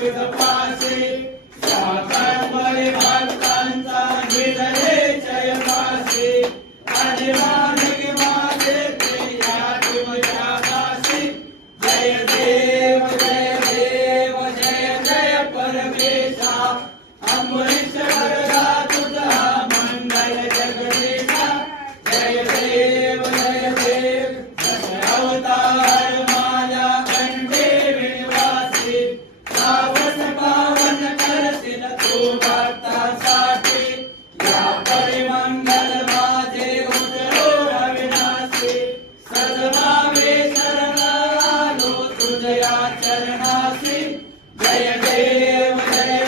तुझपाशी साखरमय भक्तांचा विजय जय मासी आणि मानकी माते या तुझ्या दासी जय देव जय देव जय जय परमेशा अमृत वरदा तुझा मंगल जगदीशा जय देव जय देव अवतार माझ्या कंठे विनिवासी पावन पावन करशील तू भक्तांसाठी या परिमंगल माझे उतरो अविनाशी सजभावे शरण आलो तुझ्या चरणासी जय देव जय